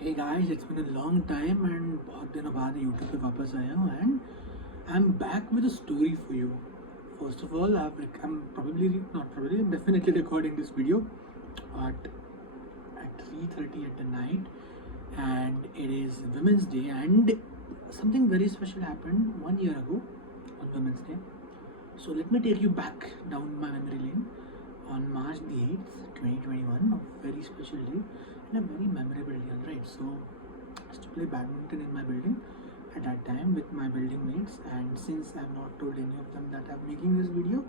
Hey guys, it's been a long time and बहुत दिनों बाद YouTube पे वापस आया हूँ and I'm back with a story for you. First of all, I'm probably not probably I'm definitely recording this video at 3:30 at the night, and it is Women's Day, and something very special happened 1 year ago on Women's Day. So let me take you back down my memory lane on March the 8th, 2021, a very special day and a very memorable day, right? So I used to play badminton in my building at that time with my building mates, and since I've not told any of them that I'm making this video,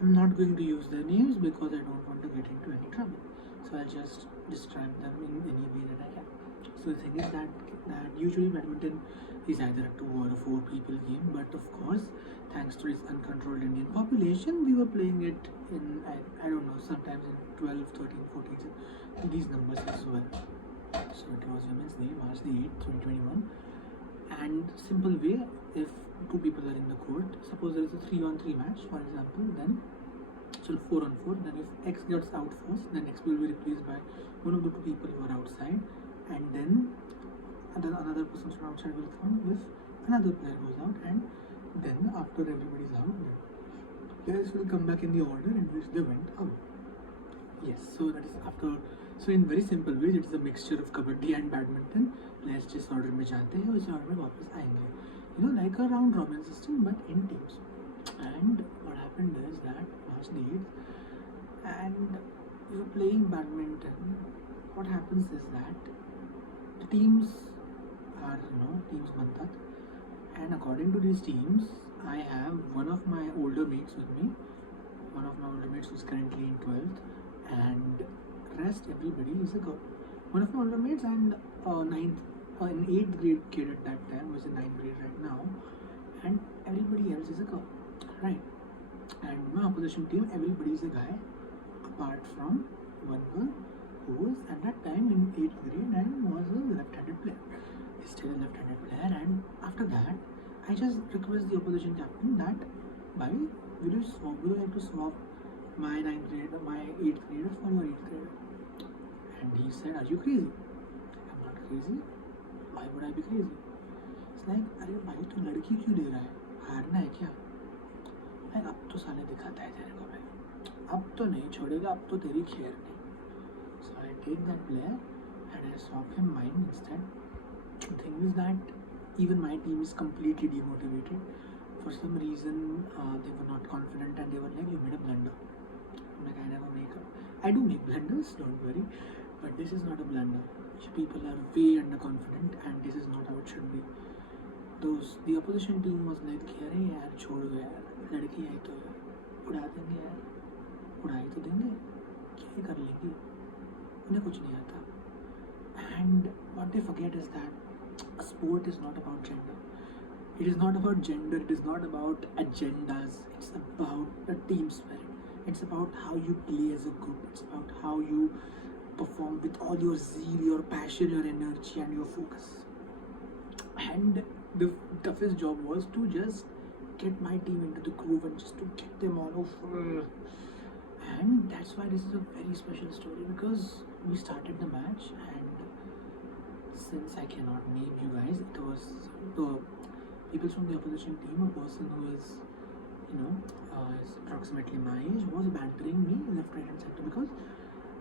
I'm not going to use their names because I don't want to get into any trouble. So I'll just describe them in any way that I can. So the thing is that usually badminton is either a 2 or a 4 people game, but of course, thanks to its uncontrolled Indian population, we were playing it in I don't know, sometimes in 12, 13, 14, these numbers as well. So it was Women's Day, March the 8th, 2021. And simple way, if two people are in the court, suppose there is a 3-on-3 match, for example, then so 4-on-4, then if X gets out first, then X will be replaced by one of the two people who are outside, and then another person from outside will come with another player goes out, and then after everybody's out, players will come back in the order in which they went out. Yes, so that is after. So in very simple ways, it is a mixture of kabaddi and badminton. Players जिस order में जाते हैं उस order में वापस आएंगे. You know, like a round robin system, but in teams. And what happened is that March the 8th, and you're playing badminton. What happens is that the teams are, teams bantat, and according to these teams, I have one of my older mates with me. One of my older mates who's currently in 12th, and rest everybody is a girl. One of my older mates and an 8th grade kid at that time, was in 9th grade right now, and everybody else is a girl, right? And my opposition team, everybody is a guy, apart from one girl who was at that time in 8th grade and was a left-handed player. Is still a left-handed player, and after that, I just request the opposition captain that, by would you like to swap my 8th grader for your 8th grader? And he said, "Are you crazy?" I'm not crazy. Why would I be crazy? It's like, अरे भाई तू लड़की क्यों ले रहा है? हारना है क्या? भाई अब तो साले दिखाता है तेरे को भाई. अब तो नहीं छोड़ेगा, अब तो तेरी खैर नहीं. So I take that player and I swap him mine instead. The thing is that even my team is completely demotivated. For some reason, they were not confident and they were like, "You made a blunder." I'm like, I do make blunders, don't worry, but this is not a blunder. People are way underconfident and this is not how it should be. The opposition team was like, "अरे यार छोड़ दो यार, लड़की है तो उड़ा देंगे यार, उड़ा ही तो देंगे, क्या ही कर लेंगी, उन्हें कुछ नहीं आता." And what they forget is that a sport is not about gender. It is not about gender, it is not about agendas, it's about a team spirit. It's about how you play as a group, it's about how you perform with all your zeal, your passion, your energy, and your focus. And the toughest job was to just get my team into the groove and just to get them all over. And that's why this is a very special story, because we started the match, and since I cannot name you guys, it was the people from the opposition team, a person who is, is approximately my age, was bantering me left, right, and center. Because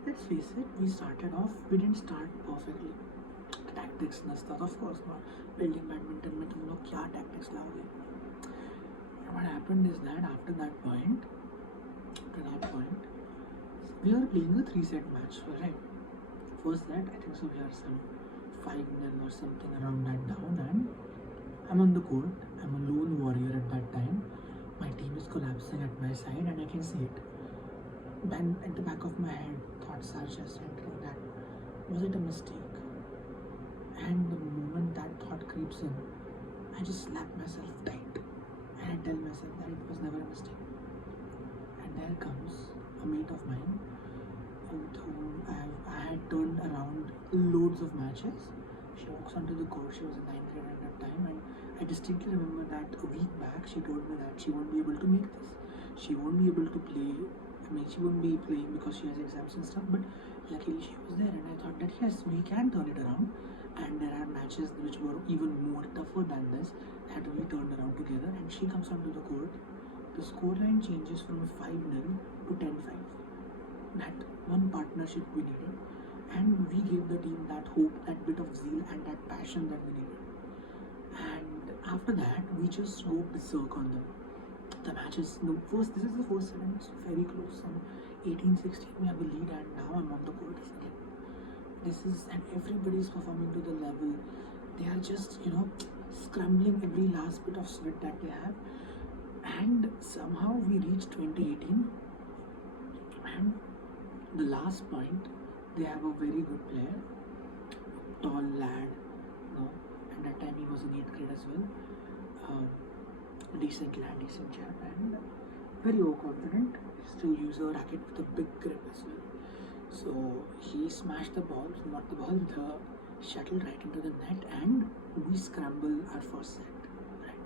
let's face it, we didn't start perfectly. Tactics and stuff, of course not. Building badminton में तुम लोग क्या tactics लाओगे? And what happened is that after that point, we are playing a 3-set match, right? First set, I think so we are some 5-0 or something around that down, and I'm on the court. I'm a lone warrior at that time. My team is collapsing at my side and I can see it. Then at the back of my head, thoughts are just entering that, was it a mistake? And the moment that thought creeps in, I just slap myself tight and I tell myself that it was never a mistake. And there comes a mate of mine with whom I had turned around loads of matches. She walks onto the court. She was in 9th grade at that time, and I distinctly remember that a week back she told me that she won't be able to make this. She won't be able to play. I mean, she won't be playing because she has exams and stuff, but luckily she was there, and I thought that yes, we can turn it around and there are matches which were even more tougher than this that we turned around together, and she comes onto the court. The scoreline changes from 5-0 to 10-5. That one partnership we needed, and we gave the team that hope, that bit of zeal and that passion that we needed. And after that we just go berserk on them. The match is this is the first set and it's very close. Some 18-16 we have the lead, and now I'm on the court again. This is, and everybody's performing to the level. They are just, scrambling every last bit of sweat that they have. And somehow we reach 2018, and the last point, they have a very good player, tall lad, and that time he was in 8th grade as well. Decent lad, decent chap, and very overconfident. He still uses a racket with a big grip as well. So he smashed the ball, not the ball, the shuttle right into the net, and we scramble our first set. Right.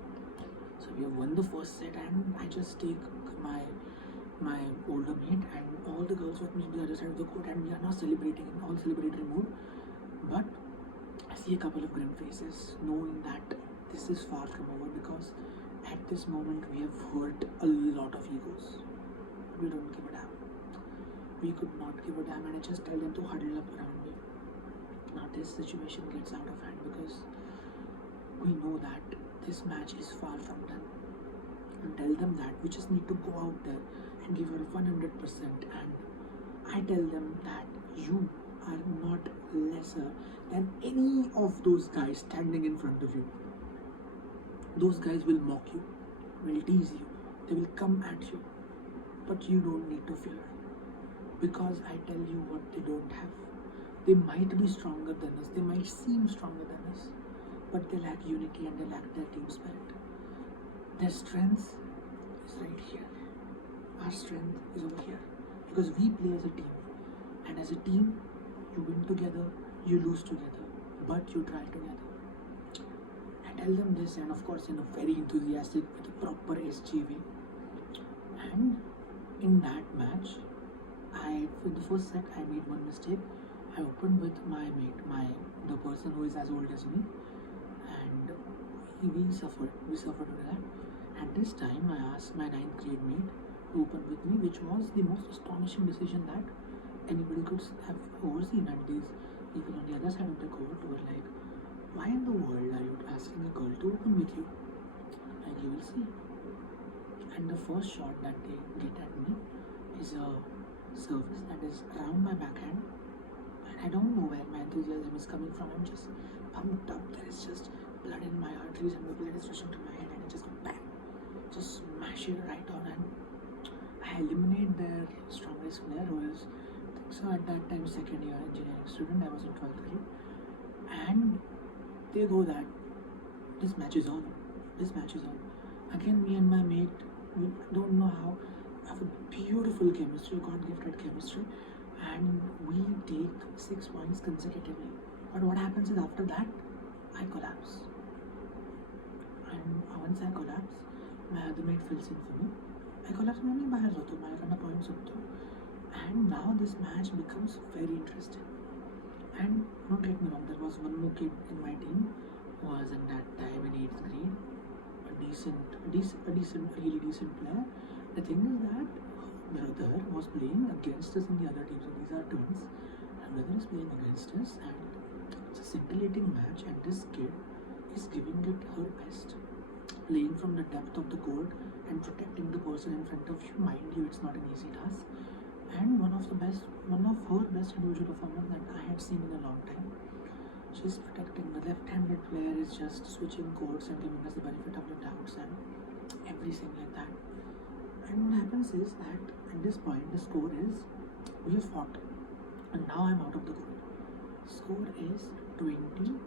So we have won the first set, and I just take my older mate and all the girls with me to the other side of the court, and we are now celebrating in all celebratory mood. But I see a couple of grim faces, knowing that this is far from over, because at this moment we have hurt a lot of egos. We don't give a damn. We could not give a damn, and I just tell them to huddle up around me. Now this situation gets out of hand because we know that this match is far from done. And tell them that we just need to go out there and give her 100%. And I tell them that you are not lesser than any of those guys standing in front of you. Those guys will mock you, will tease you, they will come at you, but you don't need to fear, because I tell you what they don't have. They might be stronger than us, they might seem stronger than us, but they lack unity and they lack their team spirit. Their strength is right here. Our strength is over here, because we play as a team, and as a team you win together, you lose together, but you try together. Tell them this, and of course in a very enthusiastic with a proper SGV. And in that match, in the first set I made one mistake. I opened with my mate, the person who is as old as me, and we suffered with that. At this time I asked my 9th grade mate to open with me, which was the most astonishing decision that anybody could have overseen. And these people on the other side of the court were like, why in the world are you asking a girl to open with you? And you will see. And the first shot that they get at me is a service that is around my backhand, and I don't know where my enthusiasm is coming from. I'm just pumped up. There is just blood in my arteries, and the blood is rushing to my head, and I just go bang, just smash it right on, and I eliminate their strongest player, who is, so at that time, 2nd year engineering student. I was in 12th grade, and they go that this match is on. Again, me and my mate, we don't know how, have a beautiful chemistry, God-gifted chemistry, and we take 6 points consecutively. But what happens is, after that, I collapse. And once I collapse, my other mate fills in for me. I collapse, मैं बाहर होता हूँ, मैं points होता हूँ. And now this match becomes very interesting. And don't get me wrong, there was one more kid in my team who was in that time in 8th grade, really decent player. The thing is that brother was playing against us in the other team, so these are twins. And brother is playing against us, and it's a scintillating match, and this kid is giving it her best, playing from the depth of the court and protecting the person in front of you. Mind you, it's not an easy task. And one of her best individual performance that I had seen in a long time. She's protecting. The left-handed player is just switching courts and giving us the benefit of the doubts and everything like that. And what happens is that at this point the score is, we have fought, and now I'm out of the court. Score is 20-16.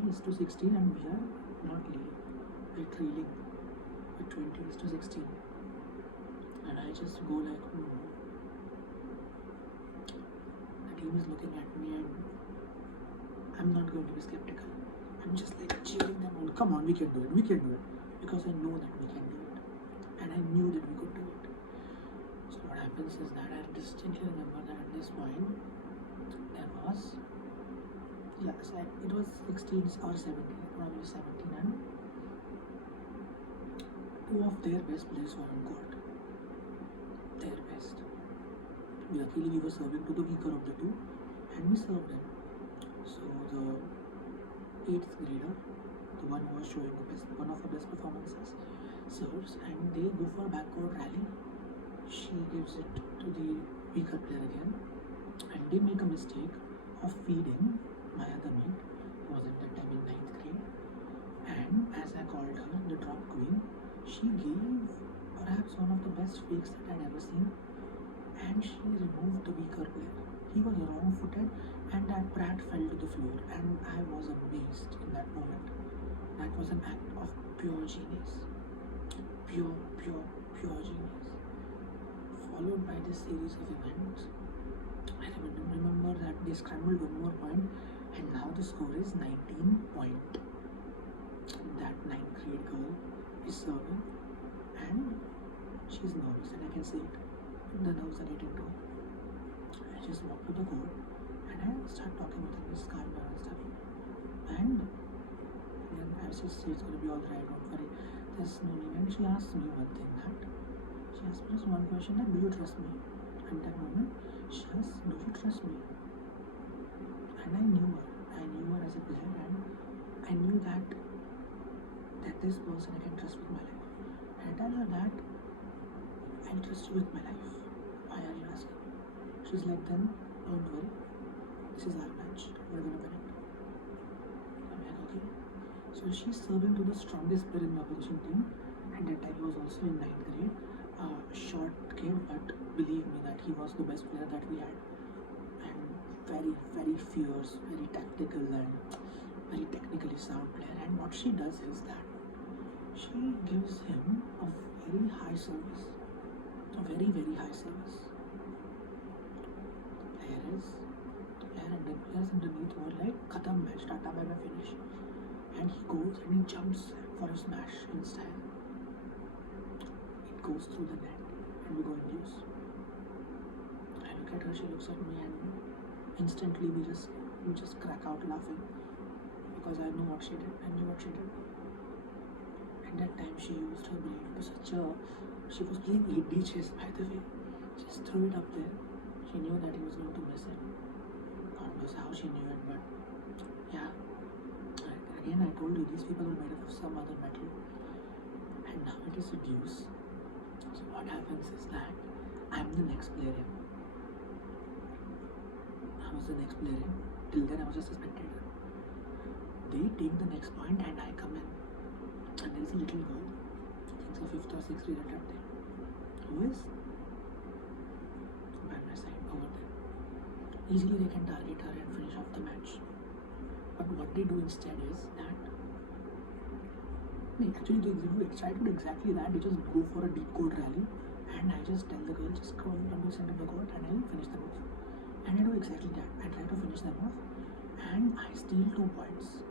20-16, and we are not leading. We're trailing with 20-16. And I just go like, The team is looking at me, and I'm not going to be skeptical. I'm just like cheering them on. Come on, we can do it. Because I know that we can do it. And I knew that we could do it. So what happens is that I distinctly remember that at this point, there was yeah, so it was 16 or 17, probably 17, and two of their best players were on court. Their best. Luckily, we were serving to the weaker of the two, and we served him. So the eighth grader, the one who was showing the best, one of the best performances, serves, and they go for backcourt rally. She gives it to the weaker player again, and they make a mistake of feeding my other mate, who was at that time in 9th grade. And as I called her the drop queen, she gave perhaps one of the best fakes that I'd ever seen, and she removed the weaker player. He was wrong-footed, and that brat fell to the floor, and I was amazed in that moment. That was an act of pure genius. Pure genius. Followed by this series of events, I remember that they scrambled one more point, and now the score is 19 point. That 9th grade girl is serving, and she's nervous, and I can see it. The nerves are getting to her. I just walk to the court, and I start talking with her, Miss Karma and stuff. And then I just say it's going to be alright, don't worry, there's no need. And she asks me one thing, that she asked me just one question, that do you trust me? At that moment, she asked, do you trust me? And I knew her as a player, and I knew that this person I can trust with my life. And I tell her that I trust you with my life. Why are you asking? She's like, then don't worry, this is our match, we're gonna win it. I'm like, okay. So she's serving to the strongest player in the opposition team, and that time he was also in 9th grade. Short kid, but believe me that he was the best player that we had, and very fierce, very tactical, and very technically sound player. And what she does is that she gives him a very high service, a very high service. The players underneath were like Khatam match, Tata bye bye finish, and he goes and he jumps for a smash in style. It goes through the net, and we go in use. I look at her, she looks at me, and instantly we just crack out laughing, because I knew what she did. And that time she used her brain to she was playing 8D chess, by the way. Just threw it up there. She knew that he was going to miss it. God knows how she knew it, but yeah. Again, I told you, these people are made up of some other metal, and now it is reduced. So what happens is that I'm the next player in. I was the next player in. Till then I was just a spectator. They take the next point and I come in. And there is a little girl, I think so 5th or 6th grade at that time, who is by my side over there. Easily they can target her and finish off the match. But what they do instead is that they try to do exactly that. They just go for a deep court rally, and I just tell the girl, just come to the center of the court and I'll finish them off. And I do exactly that. I try to finish them off, and I steal 2 points.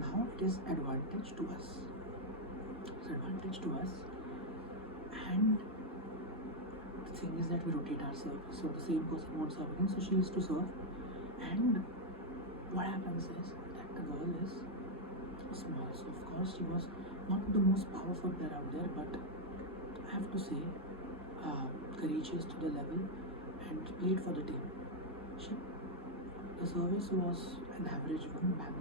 Now it is advantage to us. And the thing is that we rotate our serve, so the same person won't serve again, so she used to serve. And what happens is that the girl is small, so of course she was not the most powerful player out there, but I have to say courageous to the level and played for the team. The service was an average one, and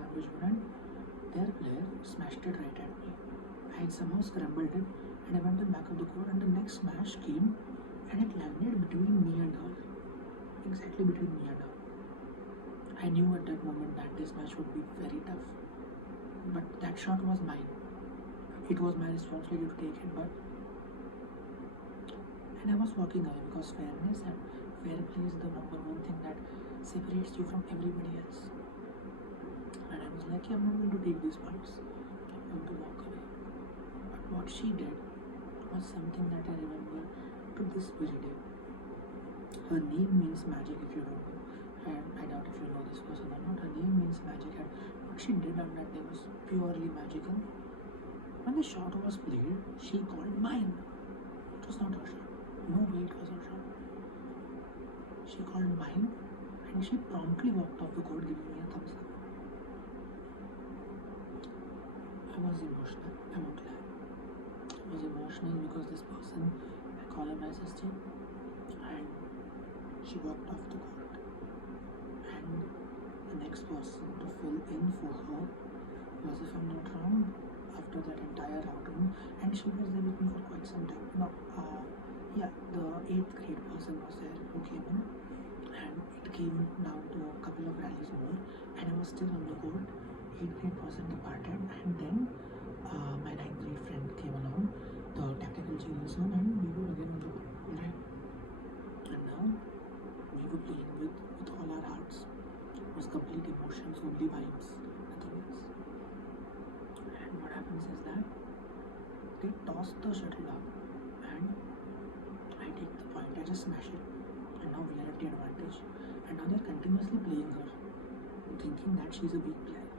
their player smashed it right at me. I had somehow scrambled it, and I went in back of the court, and the next smash came, and it landed between me and her. Exactly between me and her. I knew at that moment that this match would be very tough. But that shot was mine. It was my responsibility to take it, and I was walking away, because fairness and fair play is the number one thing that separates you from everybody else. And I was like, yeah, I'm not going to take these points. I'm going to walk away. But what she did was something that I remember to this very day. Her name means magic, if you don't know. And I doubt if you know this person or not. Her name means magic, and what she did on that day was purely magical. When the shot was played, she called mine. It was not her shot. No way it was her shot. She called mine, and she promptly walked off the court, giving me a thumbs up. I was emotional. I won't lie. I was emotional because this person, I call her my sister, and she walked off the court. And the next person to fill in for her was, if I'm not wrong, after that entire outing, and she was there with me for quite some time. No, yeah, the 8th grade person was there who came in, and it came down to a couple of rallies more, and I was still on the court. 8th grade person departed, and then my 9th grade friend came along, the tactical genius one, and we were again on the court. Right? And now we were playing with all our hearts. It was complete emotions, only vibes, nothing else. And what happens is that they toss the shuttle up, and I take the point, I just smash it, and now we are at the advantage. And now they're continuously playing her, thinking that she's a weak player,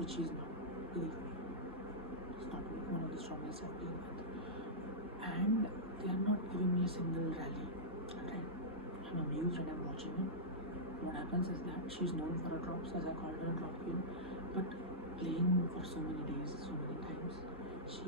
which she's not, believe me. She's not one of the strongest I've played with. And they are not giving me a single rally. Alright? I'm amused and I'm watching it. What happens is that she's known for her drops, as I called her a drop queen, but playing for so many days, so many times, she